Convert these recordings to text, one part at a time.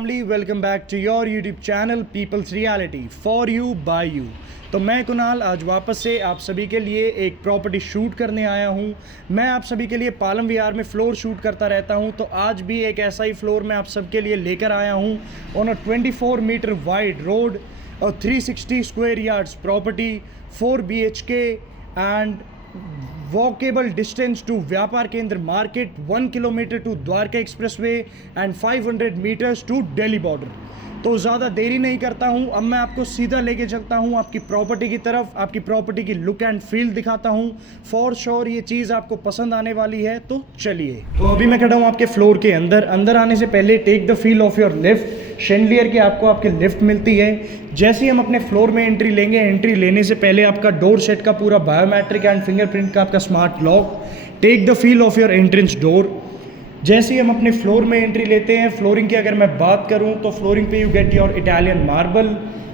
Family, welcome back to your YouTube channel peoples reality for you by you. तो मैं कुणाल आज वापस से आप सभी के लिए एक प्रॉपर्टी शूट करने आया हूं। मैं आप सभी के लिए पालम विहार में फ्लोर शूट करता रहता हूं, तो आज भी एक ऐसा ही फ्लोर मैं आप सबके लिए लेकर आया हूं on a 24 metre wide road और 360 square yards property, 4 BHK and walkable distance to Vyapar Kendra market, 1 kilometre to Dwarka expressway and 500 metres to Delhi border. तो ज़्यादा देरी नहीं करता हूं, अब मैं आपको सीधा लेके चलता हूं आपकी प्रॉपर्टी की तरफ, आपकी प्रॉपर्टी की लुक एंड फील दिखाता हूं। फॉर श्योर ये चीज़ आपको पसंद आने वाली है, तो चलिए। तो अभी मैं खड़ा हूं आपके फ्लोर के अंदर आने से पहले take the feel of your lift. Chandelier की आपको आपकी लिफ्ट मिलती है। जैसे ही हम अपने फ्लोर में एंट्री लेंगे, एंट्री लेने से पहले आपका डोर सेट का पूरा बायोमेट्रिक एंड फिंगरप्रिंट का आपका smart lock. Take the feel of your entrance door. जैसे ही हम अपने फ्लोर में एंट्री लेते हैं, फ्लोरिंग की अगर मैं बात करूं तो फ्लोरिंग पे you get your Italian marble.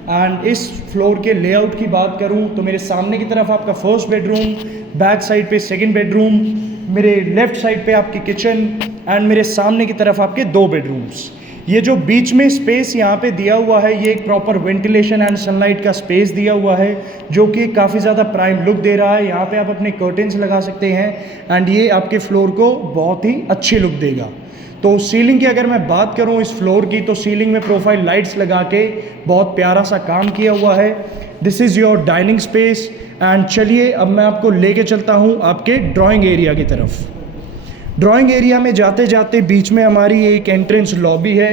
And इस फ्लोर के लेआउट की बात करूं तो मेरे सामने की तरफ आपका फर्स्ट बेडरूम, बैक साइड पे सेकंड बेडरूम, मेरे लेफ्ट साइड पे आपकी किचन एंड मेरे सामने की तरफ आपके 2 बेडरूम्स। ये जो बीच में स्पेस यहाँ पे दिया हुआ है, ये एक प्रॉपर वेंटिलेशन एंड सनलाइट का स्पेस दिया हुआ है, जो कि काफ़ी ज़्यादा प्राइम लुक दे रहा है। यहाँ पे आप अपने कर्टेंस लगा सकते हैं एंड ये आपके फ्लोर को बहुत ही अच्छी लुक देगा। तो सीलिंग की अगर मैं बात करूँ इस फ्लोर की, तो सीलिंग में प्रोफाइल लाइट्स लगा के बहुत प्यारा सा काम किया हुआ है। This is your dining space. And चलिए अब मैं आपको लेके चलता हूँ आपके ड्राइंग एरिया की तरफ। ड्राइंग एरिया में जाते जाते बीच में हमारी एक एंट्रेंस लॉबी है।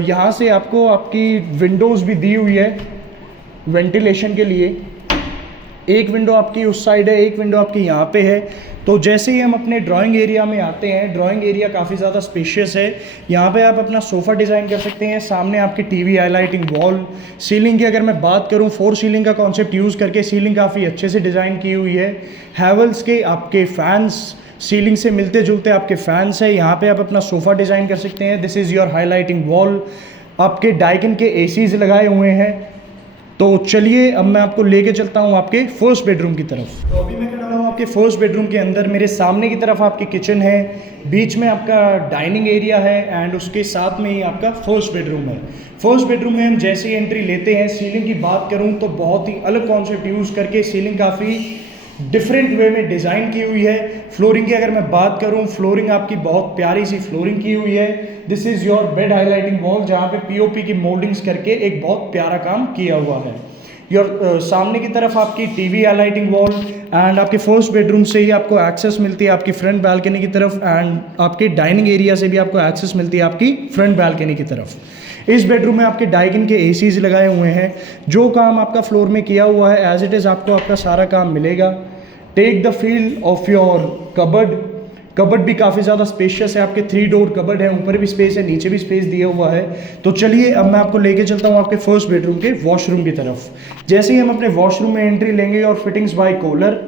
यहाँ से आपको आपकी विंडोज़ भी दी हुई है वेंटिलेशन के लिए। एक विंडो आपकी उस साइड है, एक विंडो आपकी यहाँ पे है। तो जैसे ही हम अपने ड्राइंग एरिया में आते हैं, ड्राइंग एरिया काफ़ी ज़्यादा स्पेशियस है। यहाँ पे आप अपना सोफ़ा डिज़ाइन कर सकते हैं। सामने आपकी टीवी हाईलाइटिंग वॉल। सीलिंग की अगर मैं बात करूँ, 4 सीलिंग का कॉन्सेप्ट यूज़ करके सीलिंग काफ़ी अच्छे से डिज़ाइन की हुई है। हैवेल्स के आपके फैंस, सीलिंग से मिलते जुलते आपके फैंस है। यहाँ पे आप अपना सोफ़ा डिज़ाइन कर सकते हैं। This is your highlighting wall. आपके डाइकिन के एसीज लगाए हुए हैं। तो चलिए अब मैं आपको लेके चलता हूँ आपके फर्स्ट बेडरूम की तरफ। तो अभी मैं खड़ा हूँ आपके फर्स्ट बेडरूम के अंदर। मेरे सामने की तरफ आपकी किचन है, बीच में आपका डाइनिंग एरिया है एंड उसके साथ में ही आपका फर्स्ट बेडरूम है। फर्स्ट बेडरूम में हम जैसे ही एंट्री लेते हैं, सीलिंग की बात करूँ तो बहुत ही अलग कॉन्सेप्ट यूज़ करके सीलिंग काफ़ी डिफरेंट वे में डिज़ाइन की हुई है। फ्लोरिंग की अगर मैं बात करूं, फ्लोरिंग आपकी बहुत प्यारी सी फ्लोरिंग की हुई है। This is your bed highlighting wall, जहां पे पीओपी की मोल्डिंग्स करके एक बहुत प्यारा काम किया हुआ है। योर सामने की तरफ आपकी टीवी हाईलाइटिंग वॉल एंड आपके फर्स्ट बेडरूम से ही आपको एक्सेस मिलती है आपकी फ्रंट बालकनी की तरफ एंड आपके डाइनिंग एरिया से भी आपको एक्सेस मिलती है आपकी फ्रंट बालकनी की तरफ। इस बेडरूम में आपके डाइकिन के एसीज लगाए हुए हैं। जो काम आपका फ्लोर में किया हुआ है एज इट इज़ आपको आपका सारा काम मिलेगा। Take the feel of your cupboard. Cupboard भी काफ़ी ज़्यादा स्पेशियस है। आपके 3 डोर कबर्ड है, ऊपर भी स्पेस है, नीचे भी स्पेस दिया हुआ है। तो चलिए अब मैं आपको लेके चलता हूँ आपके फर्स्ट बेडरूम के वॉशरूम की तरफ। जैसे ही हम अपने वॉशरूम में एंट्री लेंगे, your fittings by Kohler,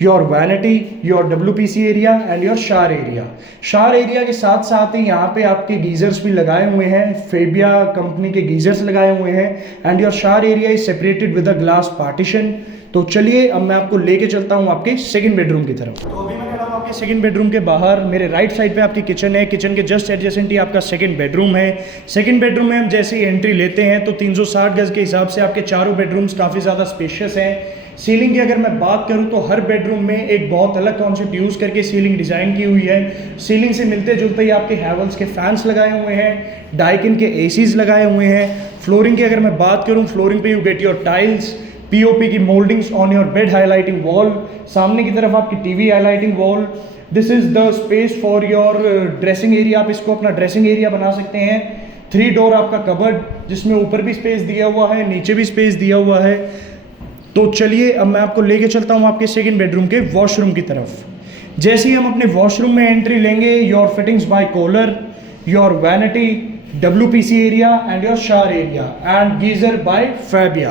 your vanity, your WPC area and your shower area. Shower area के साथ साथ ही यहाँ पे आपके गीजर्स भी लगाए हुए हैं। फेबिया कंपनी के गीजर्स लगाए हुए हैं and your shower area is separated with a glass partition. तो चलिए अब मैं आपको लेके चलता हूँ आपके सेकंड बेडरूम की तरफ। तो अभी मैं खड़ा हूँ आपके सेकंड बेडरूम के बाहर। मेरे राइट साइड पे आपकी किचन है। किचन के जस्ट एडजेसेंट ही आपका सेकंड बेडरूम है। सेकंड बेडरूम में हम जैसे ही एंट्री लेते हैं तो 360 गज के हिसाब से आपके चारों बेडरूम्स काफ़ी ज़्यादा स्पेशियस हैं। सीलिंग की अगर मैं बात करूं तो हर बेडरूम में एक बहुत अलग कॉन्सेप्ट यूज़ करके सीलिंग डिज़ाइन की हुई है। सीलिंग से मिलते जुलते ही आपके हैवेल्स के फैंस लगाए हुए हैं, डाइकिन के एसीज लगाए हुए हैं। फ्लोरिंग की अगर मैं बात करूं, फ्लोरिंग पे you get your tiles, POP की mouldings on your bed highlighting wall. सामने की तरफ आपकी TV highlighting wall. This is the space for your dressing area. आप इसको अपना ड्रेसिंग एरिया बना सकते हैं। 3 डोर आपका कबर्ड, जिसमें ऊपर भी स्पेस दिया हुआ है, नीचे भी स्पेस दिया हुआ है। तो चलिए अब मैं आपको लेके चलता हूँ आपके सेकंड बेडरूम के वॉशरूम की तरफ। जैसे ही हम अपने वॉशरूम में एंट्री लेंगे, your fittings by Kohler, your vanity, WPC area and your shower area and geyser by Fabia.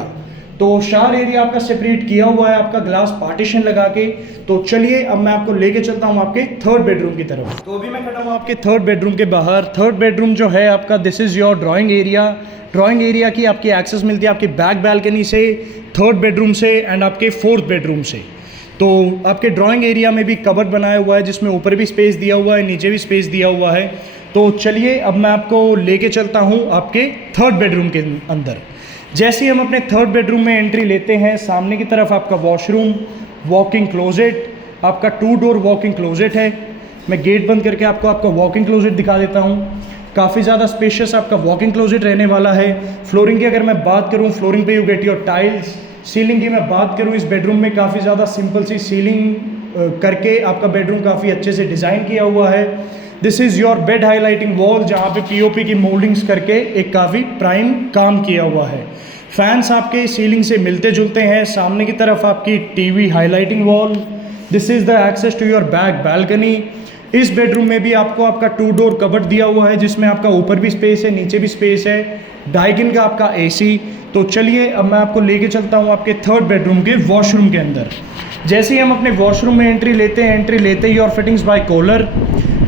तो शावर एरिया आपका सेपरेट किया हुआ है आपका ग्लास पार्टीशन लगा के। तो चलिए अब मैं आपको लेके चलता हूँ आपके थर्ड बेडरूम की तरफ। तो अभी मैं खड़ा हूँ आपके थर्ड बेडरूम के बाहर। थर्ड बेडरूम जो है आपका, this is your drawing area. Drawing area की आपकी एक्सेस मिलती है आपकी बैक बालकनी से, थर्ड बेडरूम से एंड आपके फोर्थ बेडरूम से। तो आपके ड्राइंग एरिया में भी कबर्ड बनाया हुआ है, जिसमें ऊपर भी स्पेस दिया हुआ है, नीचे भी स्पेस दिया हुआ है। तो चलिए अब मैं आपको लेके चलता हूँ आपके थर्ड बेडरूम के अंदर। जैसे ही हम अपने थर्ड बेडरूम में एंट्री लेते हैं, सामने की तरफ आपका वॉशरूम, वॉकिंग क्लोजेट, आपका 2 डोर वॉकिंग क्लोजेट है। मैं गेट बंद करके आपको आपका वॉकिंग क्लोजेट दिखा देता हूँ। काफ़ी ज़्यादा स्पेशियस आपका वॉकिंग क्लोजेट रहने वाला है। फ्लोरिंग की अगर मैं बात करूँ, फ्लोरिंग पे you get your tiles. Ceiling की मैं बात करूँ, इस बेडरूम में काफ़ी ज़्यादा सिंपल सी सीलिंग करके आपका बेडरूम काफ़ी अच्छे से डिज़ाइन किया हुआ है। This is your bed highlighting wall, जहाँ पे पीओपी की मोल्डिंग्स करके एक काफ़ी प्राइम काम किया हुआ है। फैंस आपके सीलिंग से मिलते जुलते हैं। सामने की तरफ आपकी TV highlighting wall. This is the access to your back balcony. इस बेडरूम में भी आपको आपका 2 डोर कबर्ड दिया हुआ है, जिसमें आपका ऊपर भी स्पेस है, नीचे भी स्पेस है। डाइकिन का आपका एसी। तो चलिए अब मैं आपको लेके चलता हूँ आपके थर्ड बेडरूम के वॉशरूम के अंदर। जैसे ही हम अपने वॉशरूम में एंट्री लेते ही your fittings by Kohler,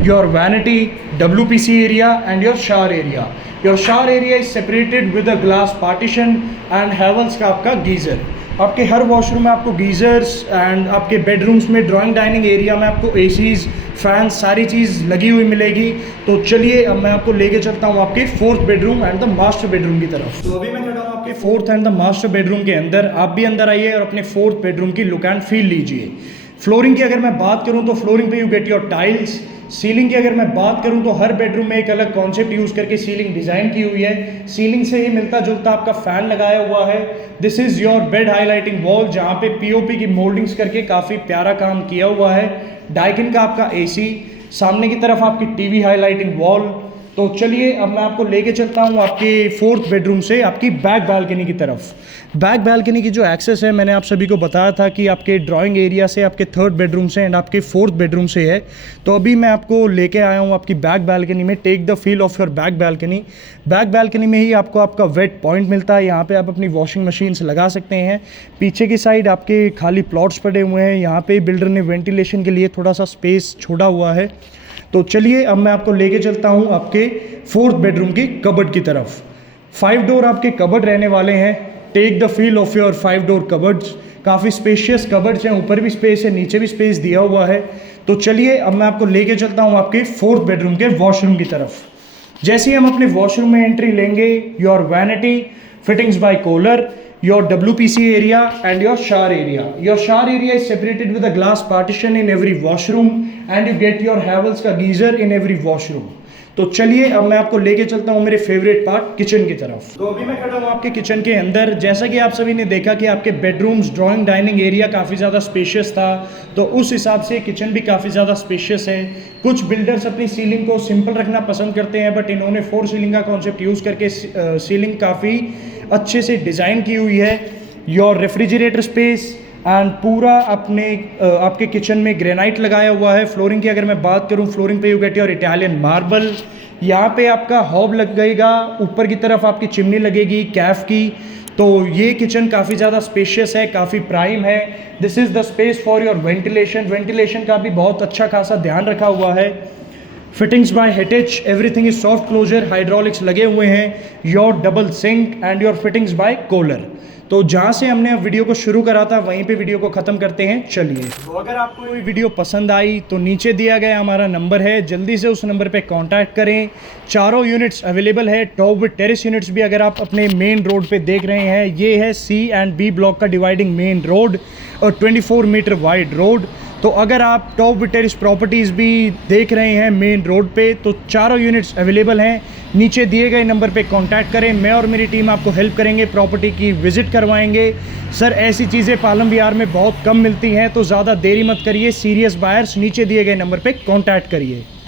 your vanity, WPC area and your shower area. Your shower area is separated with a glass partition and Havells का आपका गीज़र। आपके हर वॉशरूम में आपको गीज़र्स एंड आपके बेडरूम्स में ड्राइंग डाइनिंग एरिया में आपको एसीज, फैंस, सारी चीज़ लगी हुई मिलेगी। तो चलिए अब मैं आपको लेके चलता हूँ आपके fourth bedroom and the master bedroom की तरफ। तो अभी मैं खड़ा हूँ आपके fourth and the master bedroom के अंदर। आप भी अंदर आइए और अपने फोर्थ बेडरूम की लुक एंड फील लीजिए। फ्लोरिंग की अगर मैं बात करूँ तो फ्लोरिंग पे you get your tiles. Ceiling की अगर मैं बात करूं तो हर बेडरूम में एक अलग कॉन्सेप्ट यूज़ करके सीलिंग डिज़ाइन की हुई है। सीलिंग से ही मिलता जुलता आपका फ़ैन लगाया हुआ है। This is your bed highlighting wall, जहां पे पीओपी की मोल्डिंग्स करके काफ़ी प्यारा काम किया हुआ है। डाइकिन का आपका एसी। सामने की तरफ आपकी टीवी हाईलाइटिंग वॉल। तो चलिए अब मैं आपको लेके चलता हूँ आपके फोर्थ बेडरूम से आपकी बैक बालकनी की तरफ। बैक बालकनी की जो एक्सेस है, मैंने आप सभी को बताया था कि आपके ड्राइंग एरिया से, आपके थर्ड बेडरूम से एंड आपके फोर्थ बेडरूम से है। तो अभी मैं आपको लेके आया हूँ आपकी बैक बालकनी में। Take the feel of your back balcony. Back balcony में ही आपको आपका वेट पॉइंट मिलता है। यहाँ पे आप अपनी वॉशिंग मशीन्स लगा सकते हैं। पीछे की साइड आपके खाली प्लॉट्स पड़े हुए हैं। यहाँ पे बिल्डर ने वेंटिलेशन के लिए थोड़ा सा स्पेस छोड़ा हुआ है। तो चलिए अब मैं आपको लेके चलता हूँ आपके फोर्थ बेडरूम की कबर्ड की तरफ। 5 डोर आपके कबर्ड रहने वाले हैं। Take the feel of your 5 door cupboards. काफ़ी स्पेशियस कबर्ड्स हैं, ऊपर भी स्पेस है, नीचे भी स्पेस दिया हुआ है। तो चलिए अब मैं आपको लेके चलता हूँ आपके फोर्थ बेडरूम के वॉशरूम की तरफ। जैसे ही हम अपने वॉशरूम में एंट्री लेंगे, your vanity, fittings by Kohler, your WPC area and your shower area. Your shower area is separated with a glass partition in every washroom and you get your Havells का geyser in every washroom. तो चलिए अब मैं आपको लेके चलता हूँ मेरे फेवरेट पार्ट किचन की तरफ। तो अभी मैं खड़ा हूँ आपके किचन के अंदर। जैसा कि आप सभी ने देखा कि आपके बेडरूम्स, ड्राइंग डाइनिंग एरिया काफ़ी ज़्यादा स्पेशियस था, तो उस हिसाब से किचन भी काफ़ी ज़्यादा स्पेशियस है। कुछ बिल्डर्स अपनी सीलिंग को सिंपल रखना पसंद करते हैं, बट इन्होंने 4 सीलिंग का कॉन्सेप्ट यूज़ करके सीलिंग काफ़ी अच्छे से डिज़ाइन की हुई है। योर रेफ्रिजरेटर स्पेस एंड पूरा अपने आपके किचन में ग्रेनाइट लगाया हुआ है। फ्लोरिंग की अगर मैं बात करूं, फ्लोरिंग पे you get your Italian marble. यहाँ पे आपका हॉब लगेगा, ऊपर की तरफ आपकी चिमनी लगेगी कैफ की। तो ये किचन काफ़ी ज़्यादा स्पेशियस है, काफ़ी प्राइम है। This is the space for your ventilation. Ventilation का भी बहुत अच्छा खासा ध्यान रखा हुआ है। Fittings by Hettich, everything is soft closure, hydraulics लगे हुए हैं। Your double sink and your fittings by Kohler. तो जहाँ से हमने अब वीडियो को शुरू करा था वहीं पे वीडियो को ख़त्म करते हैं। चलिए, तो अगर आपको कोई वीडियो पसंद आई तो नीचे दिया गया हमारा नंबर है, जल्दी से उस नंबर पे कांटेक्ट करें। चारों यूनिट्स अवेलेबल है। टॉप विद टेरेस यूनिट्स भी अगर आप अपने मेन रोड पे देख रहे हैं, ये है C एंड B ब्लॉक का डिवाइडिंग मेन रोड और 24 मीटर वाइड रोड। तो अगर आप टॉप विद टेरेस प्रॉपर्टीज़ भी देख रहे हैं मेन रोड पे, तो चारों यूनिट्स अवेलेबल हैं। नीचे दिए गए नंबर पे कांटेक्ट करें। मैं और मेरी टीम आपको हेल्प करेंगे, प्रॉपर्टी की विजिट करवाएंगे। सर, ऐसी चीज़ें पालम विहार में बहुत कम मिलती हैं, तो ज़्यादा देरी मत करिए। सीरियस बायर्स नीचे दिए गए नंबर पे कांटेक्ट करिए।